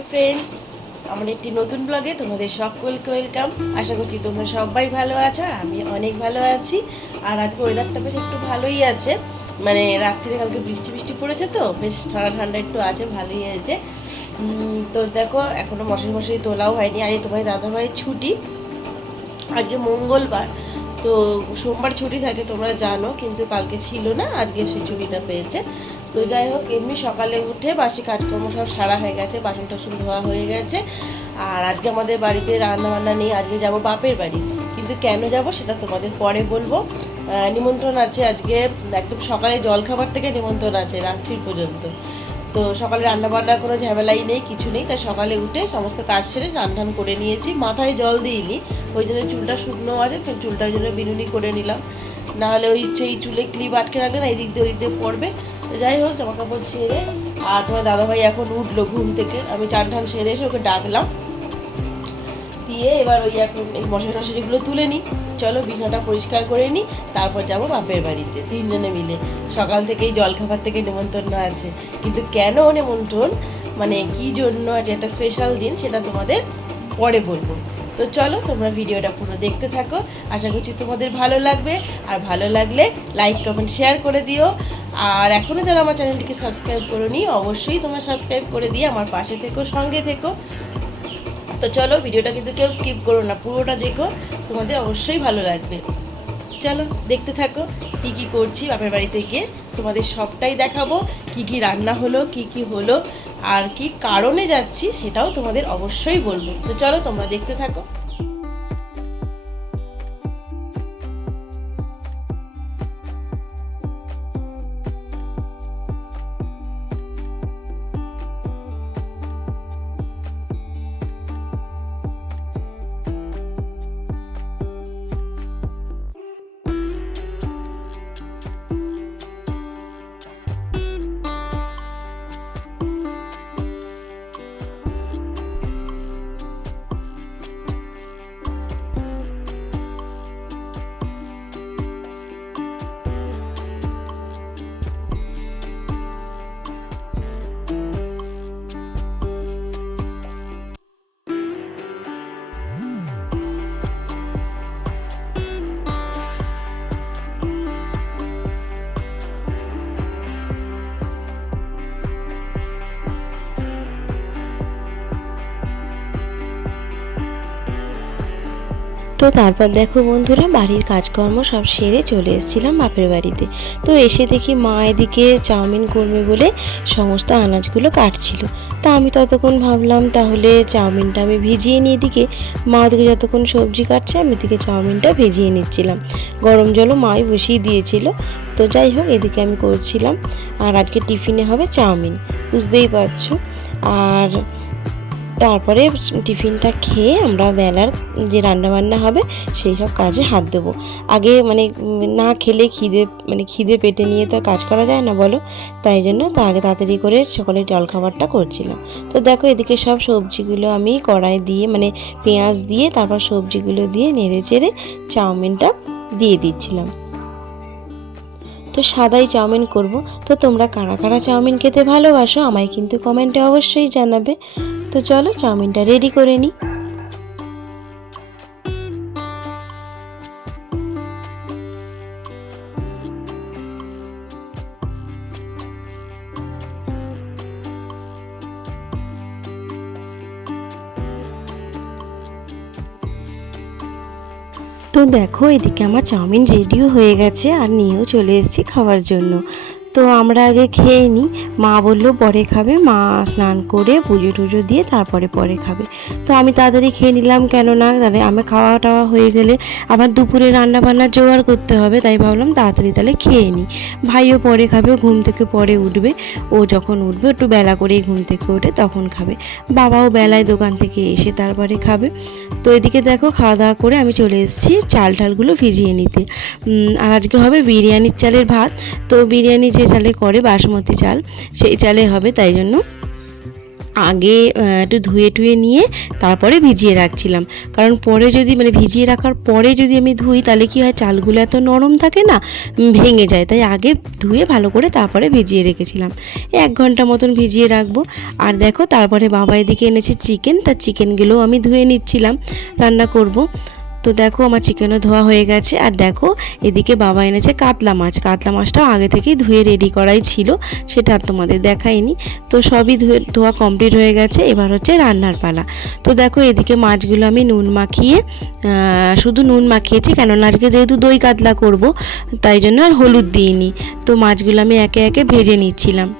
Hi friends, আমার একটি নতুন ব্লগে তোমাদের সকলকে ওয়েলকাম। আশা করছি তোমরা সবাই ভালো আছো, আমি অনেক ভালো আছি। আর আজকে ওয়েদারটা বেশ একটু ভালোই আছে, মানে রাত্রিরে কালকে বৃষ্টি বৃষ্টি পড়েছে তো বেশ ঠান্ডা ঠান্ডা একটু আছে, ভালোই আছে। তো দেখো এখনও মশারি তোলাও হয়নি। আজ তোমার দাদাভাইয়ের ছুটি, আজকে মঙ্গলবার, তো সোমবার ছুটি থাকে তোমরা জানো, কিন্তু কালকে ছিল না, আজকে সেই ছুটিটা পেয়েছে। তো যাই হোক, এমনি সকালে উঠে বাসি কাজকর্ম সব সারা হয়ে গেছে, বাসন টাসন ধোয়া হয়ে গেছে। আর আজকে আমাদের বাড়িতে রান্না বান্না নেই, আজকে যাব বাপের বাড়ি। কিন্তু কেন যাব সেটা তোমাদের পরে বলবো। নিমন্ত্রণ আছে আজকে, একদম সকালে জলখাবার থেকে নিমন্ত্রণ আছে রাত্রি পর্যন্ত। তো সকালে রান্নাবান্নার কোনো ঝামেলাই নেই, কিছু নেই, তাই সকালে উঠে সমস্ত কাজ সেরে রান্নান করে নিয়েছি। মাথায় জল দিইনি, ওই জন্য চুলটা শুকনো আছে, তো চুলটার জন্য বিনুনি করে নিলাম, নাহলে ওই সেই চুলে ক্লিপ আটকে রাখলে না এদিক দিয়ে ওই দিক দিয়ে পড়বে। তো যাই হোক, জামা কাপড় ছেড়ে, আর তোমার দাদাভাই এখন উঠলো ঘুম থেকে, আমি চান ঠান সেরে এসে ওকে ডাকলাম, দিয়ে এবার ওই এখন এই মশারি টশারিগুলো তুলে নিই। চলো বিছানাটা পরিষ্কার করে নিই, তারপর যাবো বাপের বাড়িতে তিনজনে মিলে। সকাল থেকেই জলখাবার থেকে নিমন্ত্রণ আছে, কিন্তু কেন নিমন্ত্রণ, মানে কী জন্য, একটা স্পেশাল দিন, সেটা তোমাদের পরে বলবো। তো চলো তোমরা ভিডিওটা পুরো দেখতে থাকো, আশা করছি তোমাদের ভালো লাগবে। আর ভালো লাগলে লাইক কমেন্ট শেয়ার করে দিও। আর এখনও যারা আমার চ্যানেলটিকে সাবস্ক্রাইব করোনি, অবশ্যই তোমরা সাবস্ক্রাইব করে দিয়ে আমার পাশে থেকো, সঙ্গে থেকো। তো চলো, ভিডিওটা কিন্তু কেউ স্কিপ করো না, পুরোটা দেখো, তোমাদের অবশ্যই ভালো লাগবে। চলো দেখতে থাকো, কী কী করছি বাপের বাড়িতে গিয়ে তোমাদের সবটাই দেখাবো। কি কি রান্না হলো, কি কি হলো, আর কি কারণে যাচ্ছি সেটাও তোমাদের অবশ্যই বলবো। তো চলো তোমরা দেখতে থাকো। তো তারপর দেখো বন্ধুরা, বাড়ির কাজকর্ম সব সেরে চলে এসেছিলাম বাপের বাড়িতে। তো এসে দেখি মা এদিকে চাউমিন করবে বলে সমস্ত আনাজগুলো কাটছিল। তা আমি ততক্ষণ ভাবলাম তাহলে চাউমিনটা আমি ভিজিয়ে নিই। এদিকে মা ওদিকে যতক্ষণ সবজি কাটছে, আমি এদিকে চাউমিনটা ভিজিয়ে নিচ্ছিলাম। গরম জলও মাই বসিয়ে দিয়েছিল। তো যাই হোক, এদিকে আমি করছিলাম। আর আজকে টিফিনে হবে চাউমিন, বুঝতেই পারছো। আর তারপরে টিফিনটা খেয়ে আমরা বেলার যে রান্নাবান্না হবে সেই সব কাজে হাত দেবো। আগে না খেলে খিদে পেটে নিয়ে তো কাজ করা যায় না, বলো। তাই জন্য তো আগে তাড়াতাড়ি করে সকালে জলখাবারটা করছিলাম। তো দেখো এদিকে সব সবজিগুলো আমি কড়াই দিয়ে পেঁয়াজ দিয়ে তারপর সবজিগুলো দিয়ে নেড়ে চেড়ে চাউমিনটা দিয়ে দিচ্ছিলাম। তো সাদাই চাউমিন করব। তো তোমরা কারা কারা চাউমিন খেতে ভালোবাসো আমায় কিন্তু কমেন্টে অবশ্যই জানাবে। তো চলো চাউমিনটা রেডি করে নিই। তো দেখো এদিকে আমার চাউমিন রেডিও হয়ে গেছে, আর নিয়েও চলে এসেছি খাওয়ার জন্য। তো আমরা আগে খেয়ে নিই, মা বললো পরে খাবে, মা স্নান করে পুজো টুজো দিয়ে তারপরে পরে খাবে। তো আমি তাড়াতাড়ি খেয়ে নিলাম, কেননা তাহলে আমার খাওয়া টাওয়া হয়ে গেলে আবার দুপুরে রান্না বান্নার জোগাড় করতে হবে, তাই ভাবলাম তাড়াতাড়ি তাহলে খেয়ে নিই। ভাইও পরে খাবে, ঘুম থেকে পরে উঠবে, ও যখন উঠবে একটু বেলা করেই ঘুম থেকে ওঠে তখন খাবে। বাবাও বেলায় দোকান থেকে এসে তারপরে খাবে। তো এদিকে দেখো খাওয়া দাওয়া করে আমি চলে এসেছি চাল ঠালগুলো ভিজিয়ে নিতে। আর আজকে হবে বিরিয়ানির চালের ভাত। তো বিরিয়ানি যে চালে করে বাসমতি চাল, সেই চালে হবে, তাই জন্য আগে একটু ধুয়ে টুয়ে নিয়ে তারপরে ভিজিয়ে রাখছিলাম, কারণ পরে যদি মানে ভিজিয়ে রাখার পরে যদি আমি ধুই তাহলে কি হয়, চালগুলো এত নরম থাকে না, ভেঙে যায়। তাই আগে ধুয়ে ভালো করে তারপরে ভিজিয়ে রেখেছিলাম। 1 ঘন্টা মতন ভিজিয়ে রাখবো। আর দেখো তারপরে বাবা এদিকে এনেছে চিকেন, তার চিকেনগুলোও আমি ধুয়ে নিচ্ছিলাম, রান্না করব। তো দেখো আমার চিকেনও ধোয়া হয়ে গেছে। আর দেখো এদিকে বাবা এনেছে কাতলা মাছ। কাতলা মাছটাও আগে থেকেই ধুয়ে রেডি করাই ছিল, সেটা আর তোমাদের দেখাইনি। তো সবই ধোয়া কমপ্লিট হয়ে গেছে, এবার হচ্ছে রান্নার পালা। তো দেখো এদিকে মাছগুলো আমি নুন মাখিয়ে, শুধু নুন মাখিয়েছি, কেননা আজকে যেহেতু দই কাতলা করব তাই জন্য আর হলুদ দিইনি। তো মাছগুলো আমি একে একে ভেজে নিচ্ছিলাম।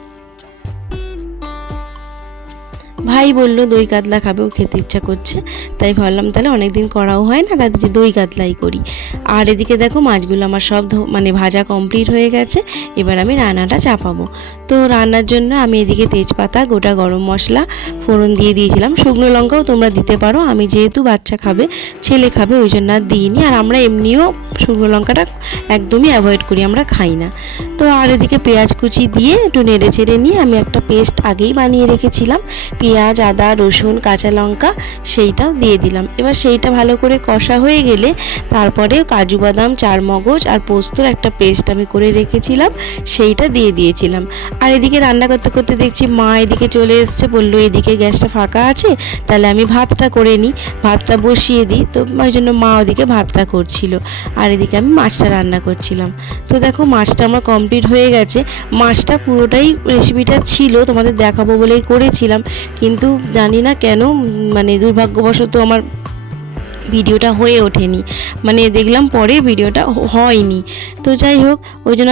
ভাই বললো দই কাতলা খাবে, ওর খেতে ইচ্ছা করছে, তাই ভাবলাম তাহলে অনেকদিন করাও হয় না, তাদের যে দই কাতলাই করি। আর এদিকে দেখো মাছগুলো আমার সব মানে ভাজা কমপ্লিট হয়ে গেছে, এবার আমি রান্নাটা চাপাবো। তো রান্নার জন্য আমি এদিকে তেজপাতা, গোটা গরম মশলা ফোড়ন দিয়ে দিয়েছিলাম। শুকনো লঙ্কাও তোমরা দিতে পারো, আমি যেহেতু বাচ্চা খাবে, ছেলে খাবে, ওই জন্য আর দিইনি। আর আমরা এমনিও শুকনো লঙ্কাটা একদমই অ্যাভয়েড করি, আমরা খাই না। তো আর এদিকে পেঁয়াজ কুচি দিয়ে একটু নেড়ে চেড়ে নিয়ে আমি একটা পেস্ট আগেই বানিয়ে রেখেছিলাম, পেঁয়াজ, আদা, রসুন, কাঁচা লঙ্কা, সেইটাও দিয়ে দিলাম। এবার সেইটা ভালো করে কষা হয়ে গেলে তারপরে কাজু বাদাম, চারমগজ আর পোস্তর একটা পেস্ট আমি করে রেখেছিলাম, সেইটা দিয়ে দিয়েছিলাম। আর এদিকে রান্না করতে করতে দেখছি মা এদিকে চলে এসছে, বললো এদিকে গ্যাসটা ফাঁকা আছে, তাহলে আমি ভাতটা করে নিই, ভাতটা বসিয়ে দিই। তো ওই জন্য মা ওদিকে ভাতটা করছিল, আর এদিকে আমি মাছটা রান্না করছিলাম। তো দেখো মাছটা আমার কমপ্লিট হয়ে গেছে। মাছটা পুরোটাই রেসিপিটা ছিল তোমাদের দেখাবো বলেই করেছিলাম, কিন্তু জানি না কেন মানে দুর্ভাগ্যবশত আমার ভিডিওটা হয়ে ওঠেনি, মানে দেখলাম পরে ভিডিওটা হয়নি। তো যাই হোক, ওই জন্য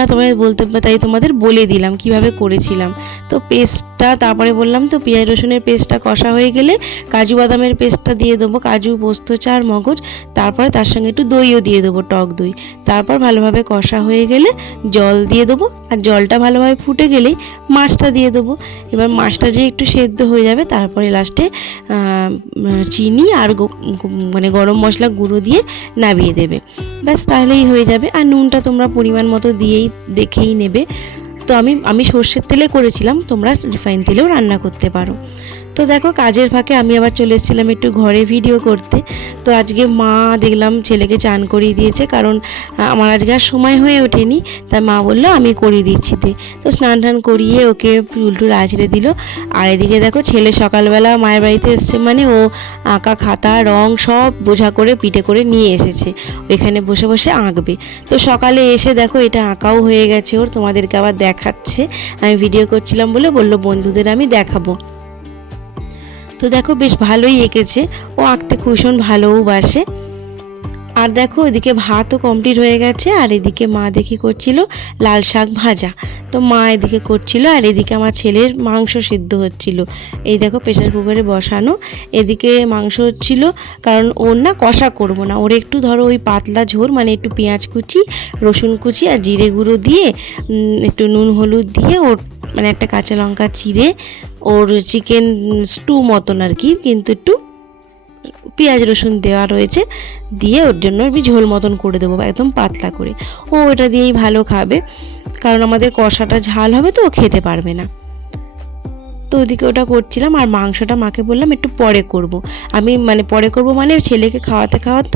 তোমাদের বলে দিলাম কিভাবে করেছিলাম। তো পেস্টটা তারপরে বললাম, তো পেঁয়াজ রসুনের পেস্টটা কষা হয়ে গেলে কাজু বাদামের পেস্টটা দিয়ে দেবো, কাজু, পোস্ত, চার মগজ, তারপরে তার সঙ্গে একটু দইও দিয়ে দেবো, টক দই। তারপর ভালোভাবে কষা হয়ে গেলে জল দিয়ে দেবো, আর জলটা ভালোভাবে ফুটে গেলেই মাছটা দিয়ে দেবো। এবার মাছটা যে একটু সেদ্ধ হয়ে যাবে, তারপরে লাস্টে চিনি আর মানে গরম মশলা গুঁড়ো দিয়ে নামিয়ে দেবে, ব্যাস তাহলেই হয়ে যাবে। আর নুনটা তোমরা পরিমাণ মতো দিয়েই দেখেই নেবে। তো আমি সর্ষের তেলে করেছিলাম, তোমরা রিফাইন তেলেও রান্না করতে পারো। তো দেখো কাজের ফাঁকে আমি আবার চলে এসেছিলাম একটু ঘরে ভিডিও করতে। তো আজকে মা দেখলাম ছেলেকে চান করিয়ে দিয়েছে, কারণ আমার আজকে আর সময় হয়ে ওঠেনি, তাই মা বললো আমি করিয়ে দিচ্ছি তে। তো স্নান টান করিয়ে ওকে চুলটুল আঁচড়ে দিল। আর এদিকে দেখো ছেলে সকালবেলা মায়ের বাড়িতে এসছে মানে ও আঁকা খাতা, রং সব বোঝা করে পিঠে করে নিয়ে এসেছে, ওইখানে বসে বসে আঁকবে। তো সকালে এসে দেখো এটা আঁকাও হয়ে গেছে ওর, তোমাদেরকে আবার দেখাচ্ছে। আমি ভিডিও করছিলাম বলে বললো বন্ধুদের আমি দেখাবো। তো দেখো বেশ ভালোই এঁকেছে, ও আঁকতে ভীষণ ভালোবাসে। আর দেখো এদিকে ভাতও কমপ্লিট হয়ে গেছে, আর এদিকে মা দেখি করছিল লাল শাক ভাজা। তো মা এদিকে করছিল, আর এদিকে আমার ছেলের মাংস সিদ্ধ হচ্ছিল। এই দেখো প্রেসার কুকারে বসানো, এদিকে মাংস হচ্ছিল, কারণ ওর না কষা করবো না, ওর একটু ধরো ওই পাতলা ঝোল, মানে একটু পেঁয়াজ কুচি, রসুন কুচি আর জিরে গুঁড়ো দিয়ে একটু নুন হলুদ দিয়ে, ওর মানে একটা কাঁচা লঙ্কা চিড়ে, ওর চিকেন স্টু মতন আর কি, কিন্তু একটু পেঁয়াজ রসুন দেওয়া রয়েছে, দিয়ে ওর জন্য আমি ঝোল মতন করে দেবো একদম পাতলা করে। ও এটা দিয়েই ভালো খাবে, কারণ আমাদের কষাটা ঝাল হবে তো ও খেতে পারবে না। তো ওদিকে ওটা করছিলাম, আর মাংসটা মাকে বললাম একটু পরে করব। আমি মানে পরে করব মানে ছেলেকে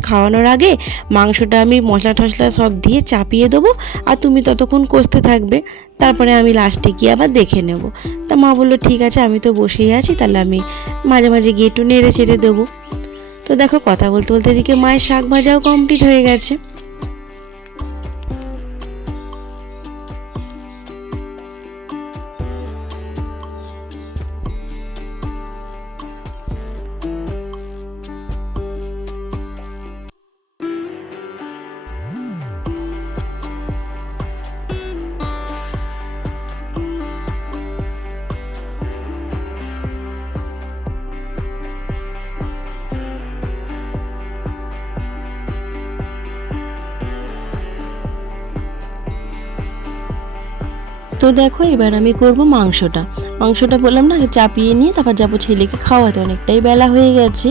খাওয়ানোর আগে মাংসটা আমি মশলা টশলা সব দিয়ে চাপিয়ে দেবো, আর তুমি ততক্ষণ কষতে থাকবে, তারপরে আমি লাস্টে গিয়ে আবার দেখে নেব। তা মা বললো ঠিক আছে, আমি তো বসেই আছি, তাহলে আমি মাঝে মাঝে গিয়ে একটু নেড়ে চেড়ে দেবো। তো দেখো কথা বলতে বলতে এদিকে মায়ের শাক ভাজাও কমপ্লিট হয়ে গেছে। তো দেখো এবার আমি করব মাংসটা বললাম না চাপিয়ে নিয়ে তারপর যাবো ছেলেকে খাওয়াতে, অনেকটাই বেলা হয়ে গেছে।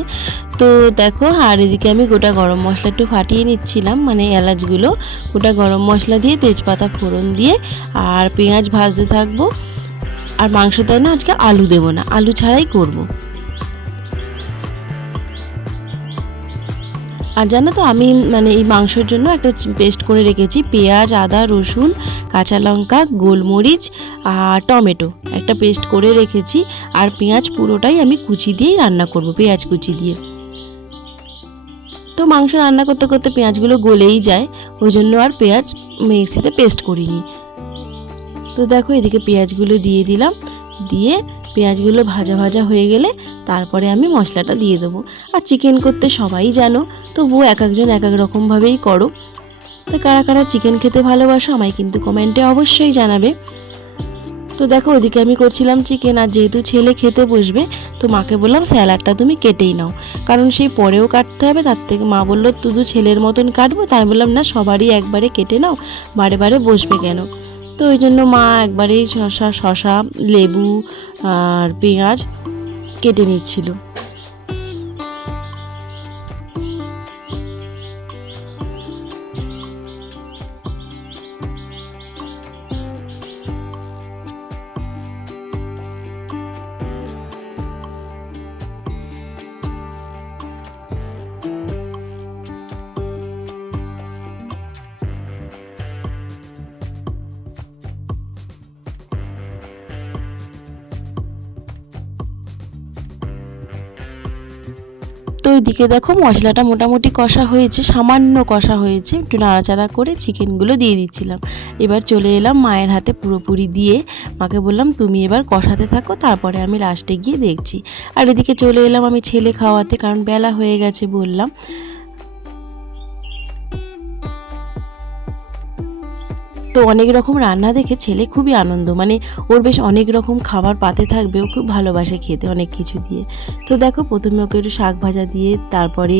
তো দেখো আর এদিকে আমি গোটা গরম মশলা একটু ফাটিয়ে নিচ্ছিলাম, মানে এলাচগুলো গোটা গরম মশলা দিয়ে তেজপাতা ফোড়ন দিয়ে আর পেঁয়াজ ভাজতে থাকবো। আর মাংসটা না আজকে আলু দেবো না, আলু ছাড়াই করব। আর জানো তো আমি মানে এই মাংসের জন্য একটা পেস্ট করে রেখেছি, পেঁয়াজ, আদা, রসুন, কাঁচা লঙ্কা, গোলমরিচ আর টমেটো একটা পেস্ট করে রেখেছি। আর পেঁয়াজ পুরোটাই আমি কুচি দিয়েই রান্না করব, পেঁয়াজ কুচি দিয়ে। তো মাংস রান্না করতে করতে পেঁয়াজগুলো গলেই যায়, ওই জন্য আর পেঁয়াজ মিক্সিতে পেস্ট করিনি। তো দেখো এদিকে পেঁয়াজগুলো দিয়ে দিলাম, দিয়ে পেঁয়াজগুলো ভাজা ভাজা হয়ে গেলে তারপরে আমি মশলাটা দিয়ে দেবো। আর চিকেন করতে সবাই জানো, তবুও এক একজন এক এক রকমভাবেই করো। তো কারা কারা চিকেন খেতে ভালোবাসো আমায় কিন্তু কমেন্টে অবশ্যই জানাবে। তো দেখো ওইদিকে আমি করছিলাম চিকেন, আর যেহেতু ছেলে খেতে বসবে তো মাকে বললাম স্যালাডটা তুমি কেটেই নাও, কারণ সেই পরেও কাটতে হবে। তার থেকে মা বললো শুধু ছেলের মতন কাটবো, তাই বললাম না সবারই একবারে কেটে নাও, বারে বারে বসবে কেন। তো ওই জন্য মা একবারেই শশা, লেবু আর পেঁয়াজ কেটে নিচ্ছিল। তো ওইদিকে দেখো মশলাটা মোটামুটি কষা হয়েছে, সামান্য কষা হয়েছে, একটু নাড়াচাড়া করে চিকেনগুলো দিয়ে দিচ্ছিলাম। এবার চলে এলাম মায়ের হাতে পুরোপুরি দিয়ে, মাকে বললাম তুমি এবার কষাতে থাকো, তারপরে আমি লাস্টে গিয়ে দেখছি। আর এদিকে চলে এলাম আমি ছেলে খাওয়াতে, কারণ বেলা হয়ে গেছে বললাম। তো অনেক রকম রান্না দেখে ছেলে খুবই আনন্দ, মানে ওর বেশ অনেক রকম খাবার পাতে থাকবে, ও খুব ভালোবাসে খেতে অনেক কিছু দিয়ে। তো দেখো প্রথমে ওকে একটু শাক ভাজা দিয়ে, তারপরে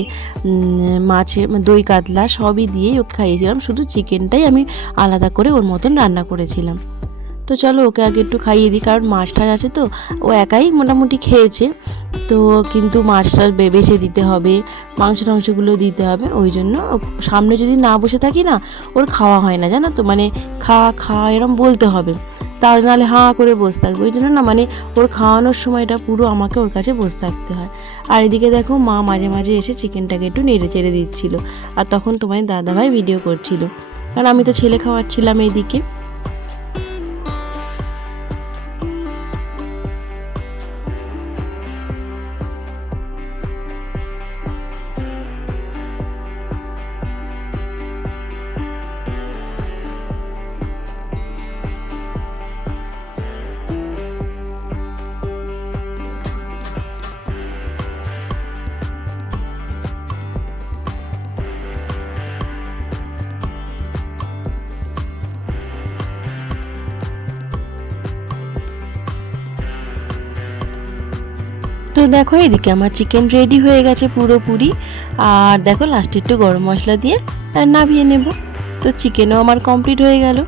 মাছের দই কাতলা সবই দিয়েই ওকে খাইয়েছিলাম, শুধু চিকেনটাই আমি আলাদা করে ওর মতন রান্না করেছিলাম। তো চলো ওকে আগে একটু খাইয়ে দিই, কারণ মাছটা আছে তো ও একাই মোটামুটি খেয়েছে, তো কিন্তু মাছটা বেছে দিতে হবে, মাংসগুলো দিতে হবে, ওই জন্য সামনে যদি না বসে থাকি না ওর খাওয়া হয় না, জানো তো, মানে খা খা এরম বলতে হবে, তার নাহলে হাঁ করে বসে থাকবে। ওই জন্য না মানে ওর খাওয়ানোর সময়টা পুরো আমাকে ওর কাছে বসে থাকতে হয়। আর এদিকে দেখো মা মাঝে মাঝে এসে চিকেনটাকে একটু নেড়ে চেড়ে দিচ্ছিল, আর তখন তোমার দাদাভাই ভিডিও করছিল, কারণ আমি তো ছেলে খাওয়াচ্ছিলাম এইদিকে। তো দেখো এদিকে আমার চিকেন রেডি হয়ে গেছে পুরোপুরি, আর দেখো লাস্টে একটু গরম মশলা দিয়ে নামিয়ে নেব। তো চিকেনও আমার কমপ্লিট হয়ে গেল।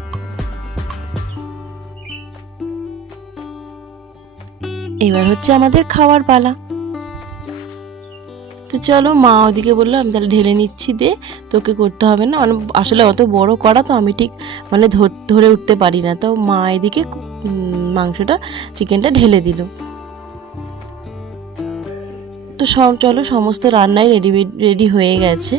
এবার হচ্ছে আমাদের খাওয়ার পালা। তো চলো মা ওদিকে বললো আমি তাহলে ঢেলে নিচ্ছি, দে তোকে করতে হবে না, আসলে অত বড় করা তো আমি ঠিক মানে ধরে উঠতে পারি না। তো মা এদিকে মাংসটা চিকেনটা ঢেলে দিল। তো চলো সমস্ত রান্নাই রেডি হয়ে গেছে।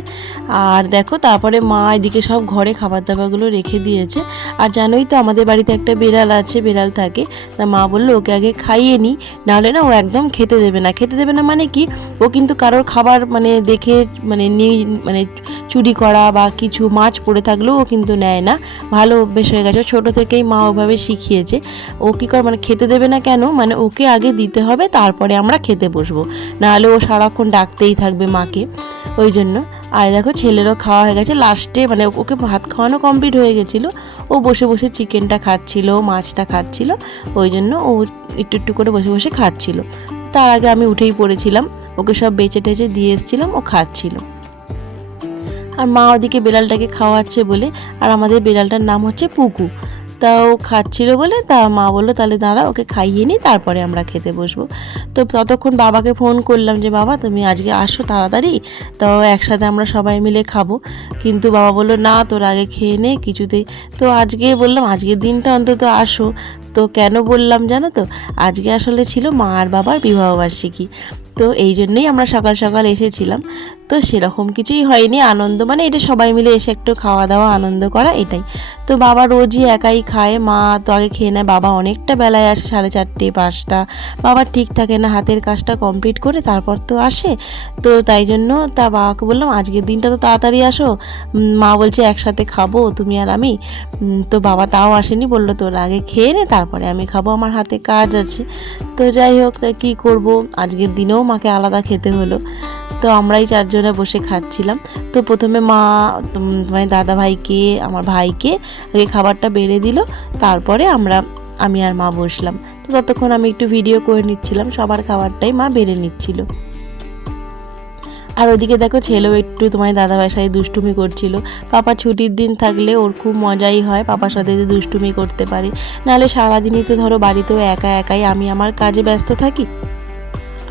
আর দেখো তারপরে মা এদিকে সব ঘরে খাবার দাবারগুলো রেখে দিয়েছে। আর জানোই তো আমাদের বাড়িতে একটা বিড়াল আছে, বিড়াল থাকে, তা মা বললো ওকে আগে খাইয়ে নিই, নাহলে না ও একদম খেতে দেবে না। খেতে দেবে না মানে কি, ও কিন্তু কারোর খাবার মানে দেখে মানে চুরি করা বা কিছু মাছ পড়ে থাকলেও ও কিন্তু নেয় না, ভালো অভ্যেস হয়ে গেছে, ছোটো থেকেই মা ওভাবে শিখিয়েছে। ও কী করে মানে খেতে দেবে না কেন, মানে ওকে আগে দিতে হবে তারপরে আমরা খেতে বসবো, নাহলে ও সারাক্ষণ ডাকতেই থাকবে মাকে, ওই জন্য। আর দেখো ছেলেরও খাওয়া হয়ে গেছে, লাস্টে মানে ওকে ভাত খাওয়ানো কমপ্লিট হয়ে গেছিলো, ও বসে বসে চিকেনটা খাচ্ছিল, মাছটা খাচ্ছিল, ওই জন্য ও একটু একটু করে বসে বসে খাচ্ছিল। তার আগে আমি উঠেই পড়েছিলাম, ওকে সব বেঁচে টেচে দিয়ে এসেছিলাম, ও খাচ্ছিল। আর মা ওদিকে বিড়ালটাকে খাওয়াচ্ছে বলে, আর আমাদের বিড়ালটার নাম হচ্ছে পুকু, তাও খাচ্ছিল বলে তা মা বললো তাহলে দাঁড়া ওকে খাইয়ে নিই তারপরে আমরা খেতে বসবো। তো ততক্ষণ বাবাকে ফোন করলাম যে বাবা তুমি আজকে আসো তাড়াতাড়ি, তো একসাথে আমরা সবাই মিলে খাবো। কিন্তু বাবা বললো না তোর আগে খেয়ে নে কিছুতেই। তো আজকে বললাম আজকের দিনটা অন্তত আসো, তো কেন বললাম জানো তো, আজকে আসলে ছিল মা আর বাবার বিবাহবার্ষিকী। তো এই জন্যই আমরা সকাল সকাল এসেছিলাম। তো সেরকম কিছুই হয়নি, আনন্দ মানে এটা সবাই মিলে এসে একটু খাওয়া দাওয়া আনন্দ করা এটাই। তো বাবা রোজই একাই খায়, মা তো আগে খেয়ে নেয়, বাবা অনেকটা বেলায় আসে, 4:30 5টা। বাবার ঠিক থাকে না, হাতের কাজটা কমপ্লিট করে তারপর তো আসে। তো তাই জন্য তা বাবাকে বললাম আজকের দিনটা তো তাড়াতাড়ি আসো, মা বলছে একসাথে খাবো তুমি আর আমি। তো বাবা তাও আসেনি, বললো তোর আগে খেয়ে নে তারপরে আমি খাবো, আমার হাতে কাজ আছে। তো যাই হোক, তা কী করবো, আজকের দিনেও মাকে আলাদা খেতে হলো। তো আমরাই 4 জনে বসে খাচ্ছিলাম। তো প্রথমে মা মানে দাদা ভাইকে, আমার ভাইকে আগে খাবারটা বেড়ে দিল, তারপরে আমি আর মা বসলাম। তো ততক্ষণ আমি একটু ভিডিও করে নিচ্ছিলাম, সবার খাবারটাই মা বেড়ে নিচ্ছিল। আর ওদিকে দেখো ছেলেও একটু তোমার দাদাভাইয়ের সাথে দুষ্টুমি করছিল। পাপা ছুটির দিন থাকলে ওর খুব মজাই হয় পাপার সাথে যে দুষ্টুমি করতে পারে, নাহলে সারাদিনই তো ধরো বাড়িতেও একা একাই, আমি আমার কাজে ব্যস্ত থাকি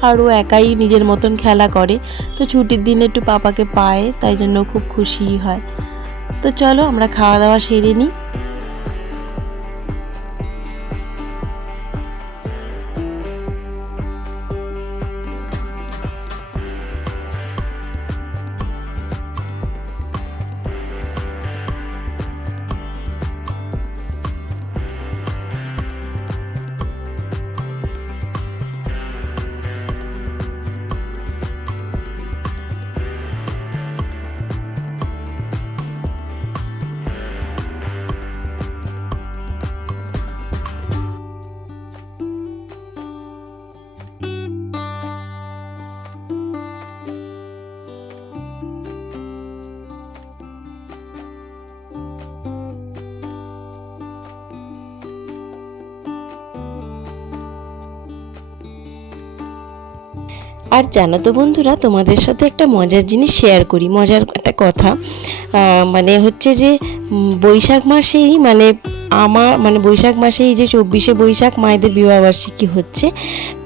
আর ও একাই নিজের মতন খেলা করে। তো ছুটির দিনে একটু পাপাকে পায়, তাই জন্য খুব খুশি হয়। তো চলো আমরা খাওয়া দাওয়া সেরে নিই। আর জানো তো বন্ধুরা, তোমাদের সাথে একটা মজার জিনিস শেয়ার করি, মজার একটা কথা। মানে হচ্ছে যে বৈশাখ মাসেই মানে বৈশাখ মাসেই যে 24শে বৈশাখ মায়েদের বিবাহবার্ষিকী হচ্ছে।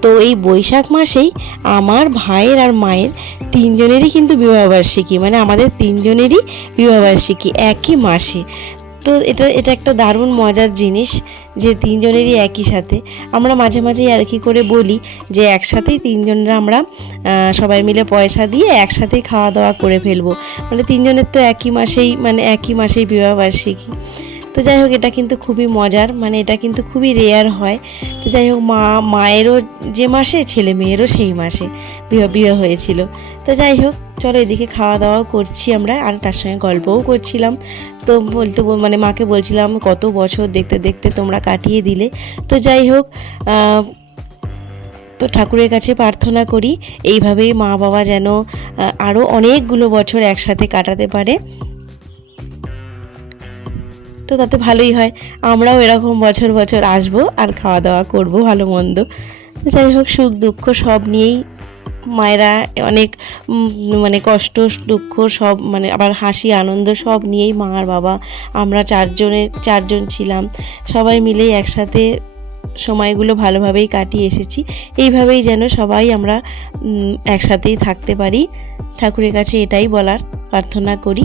তো এই বৈশাখ মাসেই আমার ভাইয়ের আর মায়ের 3 জনেরই কিন্তু বিবাহবার্ষিকী, মানে আমাদের 3 জনেরই বিবাহবার্ষিকী একই মাসে। তো এটা একটা দারুণ মজার জিনিস যে 3 জনেরই একই সাথে। আমরা মাঝে মাঝেই আর কি করে বলি যে একসাথেই 3 জনরা আমরা সবাই মিলে পয়সা দিয়ে একসাথেই খাওয়া দাওয়া করে ফেলবো, মানে 3 জনের তো একই মাসেই বিবাহবার্ষিকী। তো যাই হোক, এটা কিন্তু খুবই মজার, মানে এটা কিন্তু খুবই রেয়ার হয়। তো যাই হোক, মায়েরও যে মাসে, ছেলে মেয়েরও সেই মাসে বিয়ে হয়েছিল। তো যাই হোক, চলো এদিকে খাওয়া দাওয়াও করছি আমরা, আর তার সঙ্গে গল্পও করছিলাম। তো মানে মাকে বলছিলাম কত বছর দেখতে দেখতে তোমরা কাটিয়ে দিলে। তো যাই হোক, তো ঠাকুরের কাছে প্রার্থনা করি এইভাবেই মা বাবা যেন আরও অনেকগুলো বছর একসাথে কাটাতে পারে। তো তাতে ভালোই হয়, আমরাও এরকম বছর বছর আসবো আর খাওয়া দাওয়া করবো ভালো মন্দ। যাই হোক, সুখ দুঃখ সব নিয়েই মায়েরা অনেক মানে কষ্ট দুঃখ সব, মানে আবার হাসি আনন্দ সব নিয়েই মা আর বাবা আমরা 4 জন ছিলাম, সবাই মিলেই একসাথে সময়গুলো ভালোভাবেই কাটিয়ে এসেছি। এইভাবেই যেন সবাই আমরা একসাথেই থাকতে পারি, ঠাকুরের কাছে এটাই বলার প্রার্থনা করি।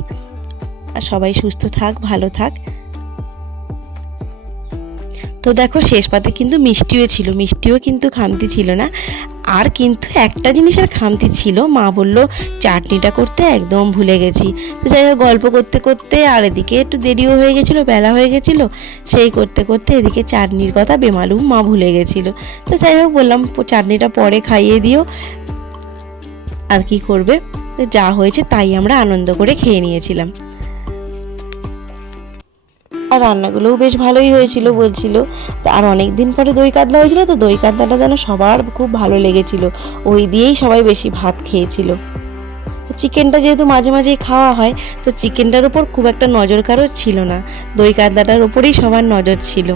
আর সবাই সুস্থ থাক, ভালো থাক। তো দেখো শেষ পাতে কিন্তু মিষ্টিও ছিল, মিষ্টিও কিন্তু খামতি ছিল না। আর কিন্তু একটা জিনিসের খামতি ছিল, মা বলল চাটনিটা করতে একদম ভুলে গেছি। তো যাই হোক, গল্প করতে করতে আর এদিকে একটু দেরিও হয়ে গেছিলো, বেলা হয়ে গেছিলো, সেই করতে করতে এদিকে চাটনির কথা বেমালুম মা ভুলে গেছিলো। তো যাই হোক, বললাম চাটনিটা পরে খাইয়ে দিও, আর কি করবে। তো যা হয়েছে তাই আমরা আনন্দ করে খেয়ে নিয়েছিলাম। আর রান্নাগুলোও বেশ ভালোই হয়েছিল বলছিল। আর অনেক দিন পরে দই কাতলা হয়েছিল, তো দই কাতলাটা যেন সবার খুব ভালো লেগেছিল, ওই দিয়েই সবাই বেশি ভাত খেয়েছিল। চিকেনটা যেহেতু মাঝে মাঝেই খাওয়া হয়, তো চিকেনটার উপর খুব একটা নজর কারো ছিল না, দই কাতলাটার উপরেই সবার নজর ছিল।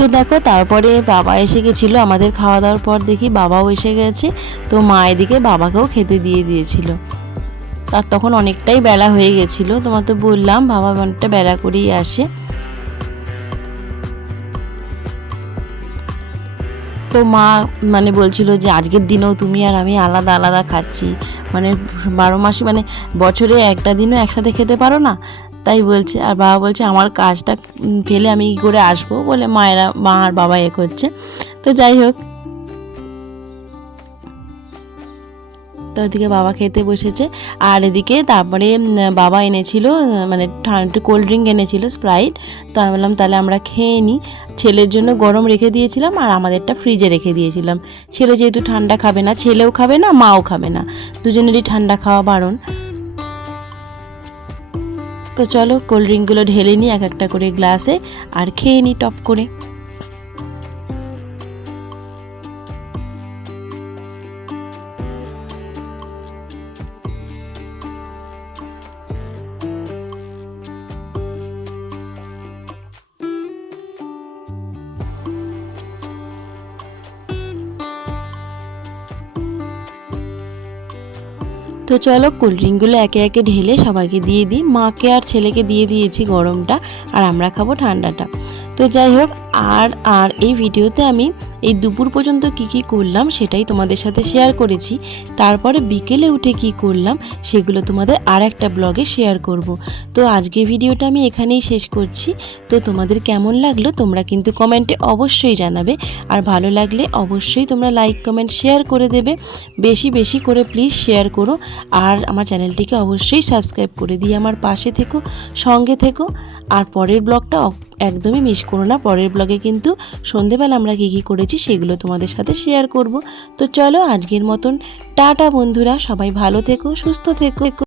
তো দেখো, তারপরে বাবা এসে গেছিলো আমাদের খাওয়া দাওয়ার পর, দেখি বাবাও এসে গেছে। তো মা এদিকে বাবাকেও খেতে দিয়ে দিয়েছিল। তার তখন অনেকটাই বেলা হয়ে গেছিলো, তোমার তো বললাম বাবা অনেকটা বেলা করেই আসে। তো মা মানে বলছিল যে আজকের দিনেও তুমি আর আমি আলাদা আলাদা খাচ্ছি, মানে 12 মাসই মানে বছরে একটা দিনও একসাথে খেতে পারো না? তাই বলছে। আর বাবা বলছে আমার কাজটা ফেলে আমি কী করে আসবো, বলে মা আর বাবা করছে। তো যাই হোক, তো ওদিকে বাবা খেতে বসেছে। আর এদিকে তারপরে বাবা এনেছিল মানে একটু কোল্ড ড্রিঙ্ক এনেছিল, স্প্রাইট। তো আমি বললাম তাহলে আমরা খেয়ে নিই। ছেলের জন্য গরম রেখে দিয়েছিলাম আর আমাদেরটা ফ্রিজে রেখে দিয়েছিলাম। ছেলে যেহেতু ঠান্ডা খাবে না, ছেলেও খাবে না মাও খাবে না, দুজনেরই ঠান্ডা খাওয়া বারণ। তো চলো কোল্ড ড্রিঙ্কগুলো ঢেলে নিই এক একটা করে গ্লাসে আর খেয়ে নিই টপ করে। তো চলো কোল্ড ড্রিঙ্কগুলো একে একে ঢেলে সবাইকে দিয়ে দিই। মাকে আর ছেলেকে দিয়ে দিয়েছি গরমটা, আর আমরা খাবো ঠান্ডাটা। তো যাই হোক, আর এই ভিডিওতে আমি এই দুপুর পর্যন্ত কি করলাম সেটাই তোমাদের সাথে শেয়ার করেছি। তারপরে বিকেলে উঠে কি করলাম সেগুলো তোমাদের আর একটা ব্লগে শেয়ার করব। তো আজকে ভিডিওটা আমি এখানেই শেষ করছি। তো তোমাদের কেমন লাগলো তোমরা কিন্তু কমেন্টে অবশ্যই জানাবে, আর ভালো লাগলে অবশ্যই তোমরা লাইক কমেন্ট শেয়ার করে দেবে। বেশি বেশি করে প্লিজ শেয়ার করো, আর আমার চ্যানেলটিকে অবশ্যই সাবস্ক্রাইব করে দিয়ে আমার পাশে থেকো, সঙ্গে থেকো। আর পরের ব্লগটা একদমই মিস করো না। পরের ব্লগে কিন্তু সন্ধেবেলা আমরা কী করেছি সেগুলো তোমাদের সাথে শেয়ার করব। তো চলো আজকের মতন টাটা বন্ধুরা, সবাই ভালো থেকো, সুস্থ থেকো।